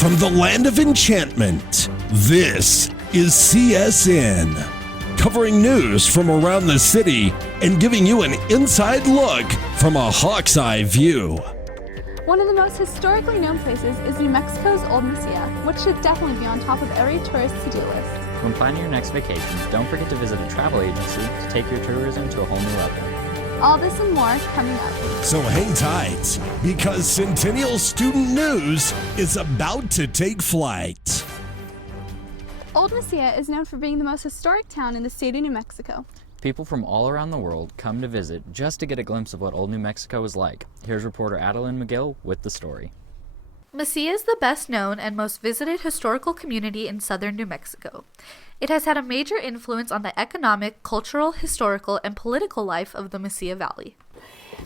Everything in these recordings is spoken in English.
From the land of enchantment, this is CSN, covering news from around the city and giving you an inside look from a hawk's eye view. One of the most historically known places is New Mexico's Old Mesilla, which should definitely be on top of every tourist's to-do list. When planning your next vacation, don't forget to visit a travel agency to take your tourism to a whole new level. All this and more coming up. So hang tight, because Centennial Student News is about to take flight. Old Mesilla is known for being the most historic town in the state of New Mexico. People from all around the world come to visit just to get a glimpse of what Old New Mexico is like. Here's reporter Adeline McGill with the story. Mesilla is the best known and most visited historical community in southern New Mexico. It has had a major influence on the economic, cultural, historical, and political life of the Mesilla Valley.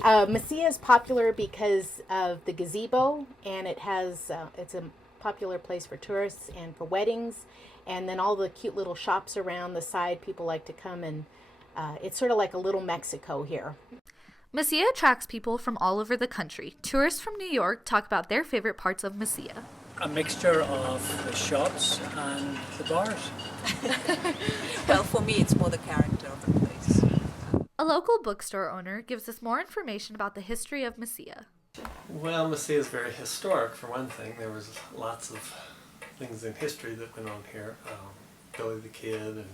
Mesilla is popular because of the gazebo, and it's a popular place for tourists and for weddings, and then all the cute little shops around the side. People like to come, and it's sort of like a little Mexico here. Mesilla attracts people from all over the country. Tourists from New York talk about their favorite parts of Mesilla. A mixture of the shops and the bars. Well, for me, it's more the character of the place. A local bookstore owner gives us more information about the history of Mesilla. Well, Mesilla is very historic, for one thing. There was lots of things in history that went on here. Billy the Kid and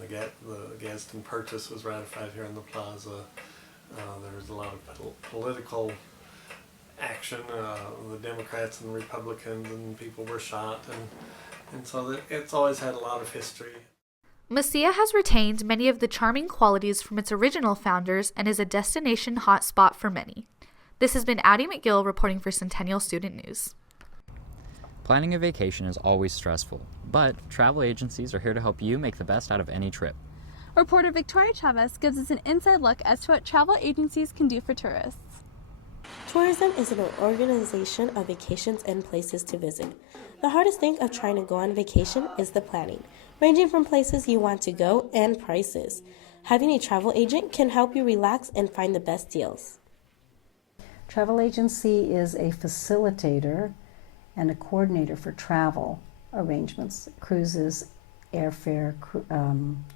the Gadsden Purchase was ratified here in the plaza. There was a lot of political action. The Democrats and the Republicans and people were shot, and so it's always had a lot of history. Mesilla has retained many of the charming qualities from its original founders and is a destination hotspot for many. This has been Addie McGill reporting for Centennial Student News. Planning a vacation is always stressful, but travel agencies are here to help you make the best out of any trip. Reporter Victoria Chavez gives us an inside look as to what travel agencies can do for tourists. Tourism is an organization of vacations and places to visit. The hardest thing of trying to go on vacation is the planning, ranging from places you want to go and prices. Having a travel agent can help you relax and find the best deals. Travel agency is a facilitator and a coordinator for travel arrangements, cruises, airfare,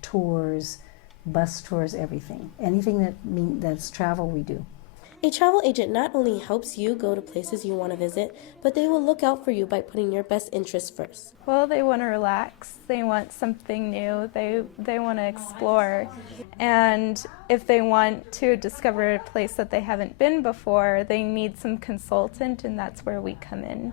tours, bus tours, everything. Anything that's travel, we do. A travel agent not only helps you go to places you want to visit, but they will look out for you by putting your best interests first. Well, they want to relax. They want something new. They want to explore. And if they want to discover a place that they haven't been before, they need some consultant, and that's where we come in.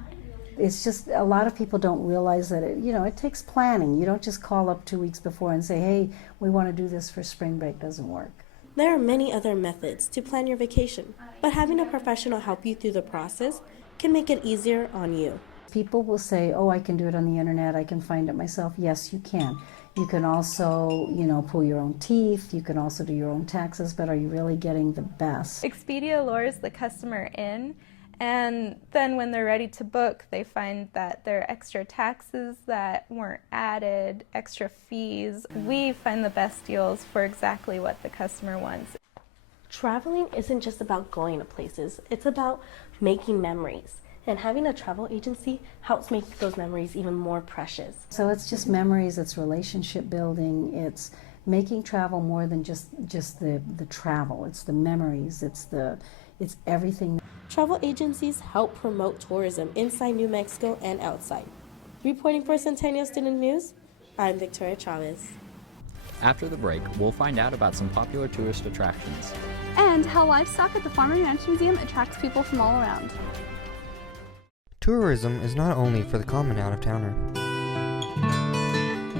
It's just a lot of people don't realize that it takes planning. You don't just call up 2 weeks before and say, hey, we want to do this for spring break. Doesn't work. There are many other methods to plan your vacation, but having a professional help you through the process can make it easier on you. People will say, oh, I can do it on the internet. I can find it myself. Yes, you can. You can also, pull your own teeth. You can also do your own taxes, but are you really getting the best? Expedia lures the customer in. And then when they're ready to book, they find that there are extra taxes that weren't added, extra fees. We find the best deals for exactly what the customer wants. Traveling isn't just about going to places, it's about making memories. And having a travel agency helps make those memories even more precious. So it's just memories, it's relationship building, it's making travel more than just the travel. It's the memories, it's everything. Travel agencies help promote tourism inside New Mexico and outside. Reporting for Centennial Student News, I'm Victoria Chavez. After the break, we'll find out about some popular tourist attractions. And how livestock at the Farm and Ranch Museum attracts people from all around. Tourism is not only for the common out-of-towner.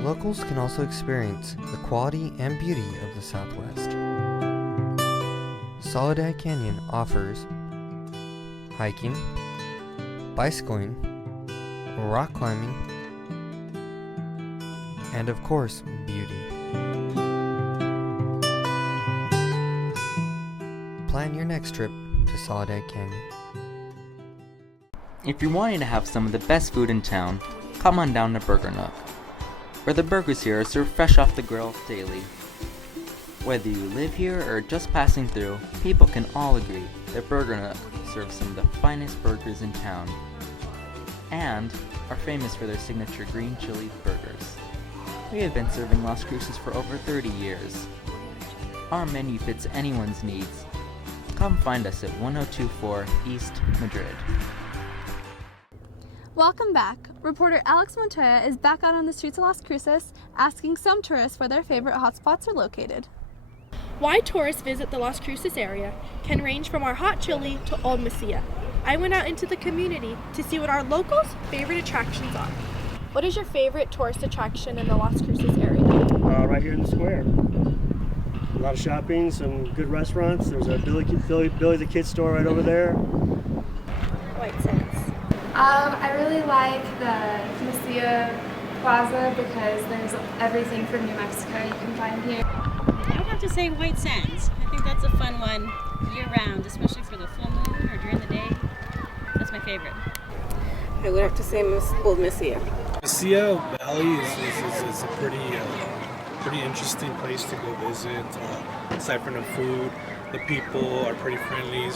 Locals can also experience the quality and beauty of the Southwest. Soledad Canyon offers hiking, bicycling, rock climbing, and of course, beauty. Plan your next trip to Soledad Canyon. If you're wanting to have some of the best food in town, come on down to Burger Nook, where the burgers here are served fresh off the grill daily. Whether you live here or just passing through, people can all agree that Burger Nook serves some of the finest burgers in town. and are famous for their signature green chili burgers. We have been serving Las Cruces for over 30 years. Our menu fits anyone's needs. Come find us at 1024 East Madrid. Welcome back. Reporter Alex Montoya is back out on the streets of Las Cruces asking some tourists where their favorite hotspots are located. Why tourists visit the Las Cruces area can range from our hot chili to Old Mesilla. I went out into the community to see what our locals' favorite attractions are. What is your favorite tourist attraction in the Las Cruces area? Right here in the square. A lot of shopping, some good restaurants. There's a Billy the Kid store right over there. White Sands. I really like the Mesilla Plaza because there's everything from New Mexico you can find here. I would have to say White Sands. I think that's a fun one year-round, especially for the full moon or during the day. That's my favorite. I would have to say Old Mesilla. Mesilla Valley is a pretty interesting place to go visit. Aside from the food, the people are pretty friendly.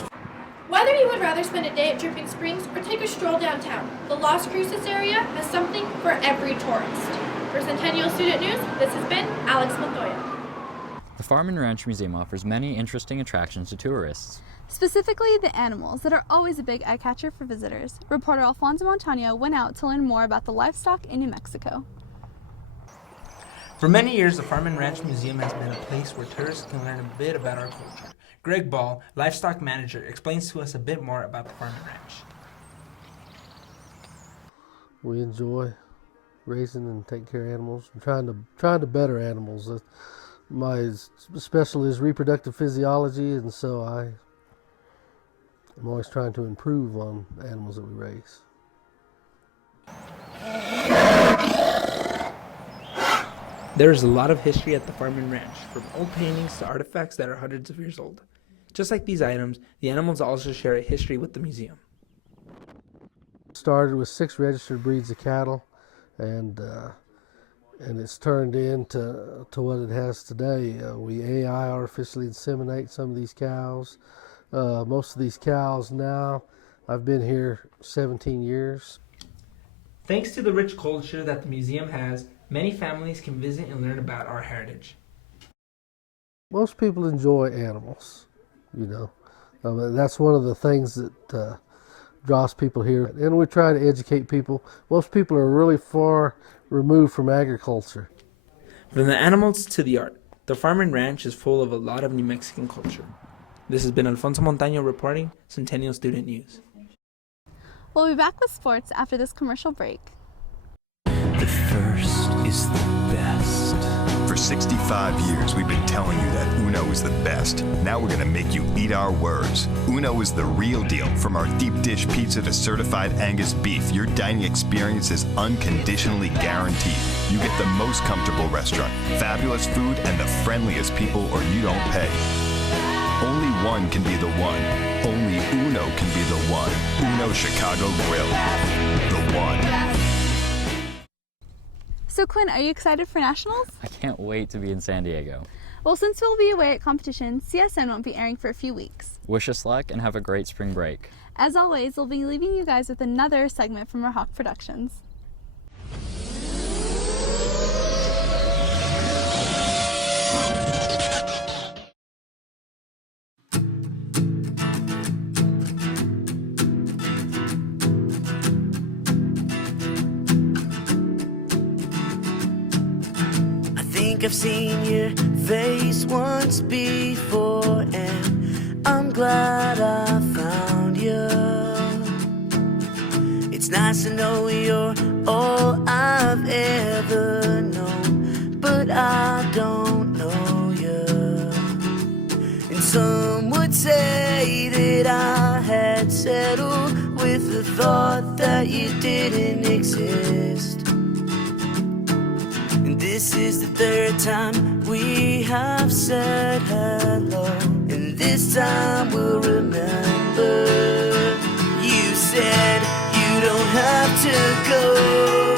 Whether you would rather spend a day at Dripping Springs or take a stroll downtown, the Las Cruces area has something for every tourist. For Centennial Student News, this has been Alex Montoya. The Farm and Ranch Museum offers many interesting attractions to tourists. Specifically, the animals that are always a big eye-catcher for visitors. Reporter Alfonso Montaño went out to learn more about the livestock in New Mexico. For many years, the Farm and Ranch Museum has been a place where tourists can learn a bit about our culture. Greg Ball, livestock manager, explains to us a bit more about the Farm and Ranch. We enjoy raising and taking care of animals, and trying to better animals. My specialty is reproductive physiology, and so I'm always trying to improve on animals that we raise. There is a lot of history at the Farm and Ranch, from old paintings to artifacts that are hundreds of years old. Just like these items, the animals also share a history with the museum. Started with 6 registered breeds of cattle, and it's turned into what it has today. We AI artificially inseminate some of these cows. Most of these cows now, I've been here 17 years. Thanks to the rich culture that the museum has, many families can visit and learn about our heritage. Most people enjoy animals, you know. That's one of the things that draws people here. And we try to educate people. Most people are really far removed from agriculture. From the animals to the art, the Farm and Ranch is full of a lot of New Mexican culture. This has been Alfonso Montaño reporting, Centennial Student News. We'll be back with sports after this commercial break. The first is the best. For 65 years, we've been telling you that Uno is the best. Now we're gonna make you eat our words. Uno is the real deal. From our deep dish pizza to certified Angus beef, your dining experience is unconditionally guaranteed. You get the most comfortable restaurant, fabulous food, and the friendliest people, or you don't pay. Only one can be the one. Only Uno can be the one. Uno Chicago Grill. The one. So Quinn, are you excited for Nationals? I can't wait to be in San Diego. Well, since we'll be away at competition, CSN won't be airing for a few weeks. Wish us luck and have a great spring break. As always, we'll be leaving you guys with another segment from our Hawk Productions. I've seen your face once before, and I'm glad I found you. It's nice to know you're all I've ever known, but I don't know you. And some would say that I had settled with the thought that you didn't exist. This is the third time we have said hello, and this time we'll remember. You said you don't have to go,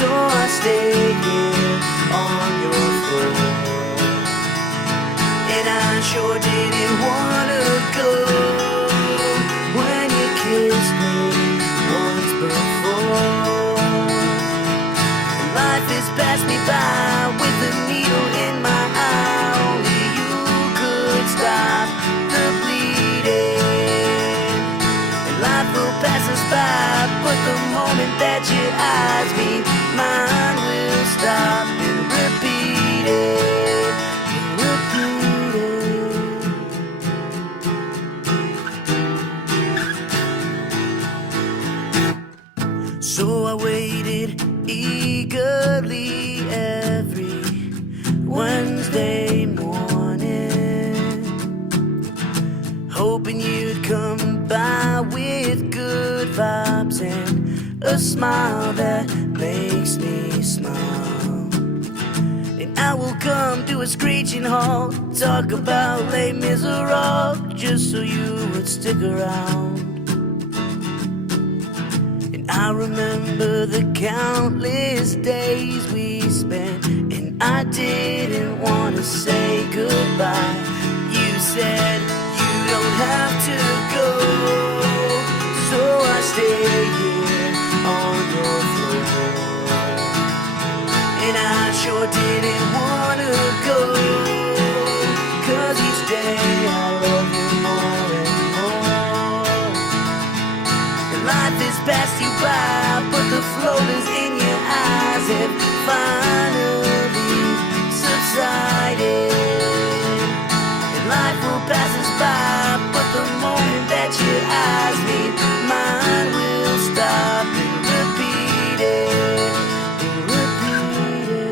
so I stayed here on your floor, and I sure didn't want to go when you kissed me once before. but the moment that your eyes meet mine will stop and repeat it, repeat it. So I waited eagerly every Wednesday morning, hoping you'd come by with good vibes and a smile that makes me smile. And I will come to a screeching halt, talk about Les Miserables, just so you would stick around. And I remember the countless days we spent, and I didn't want to say goodbye. You said you don't have to go, so I stay here on your floor. And I sure didn't want to go, 'cause each day I love you more and more. And life has passed you by, but the floaters in your eyes have finally subsided. And life will pass us by, but the moment that your eyes meet mine will stop and repeat it, repeat it.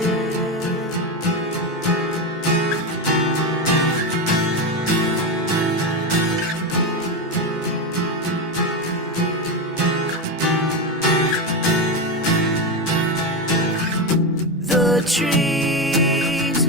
The trees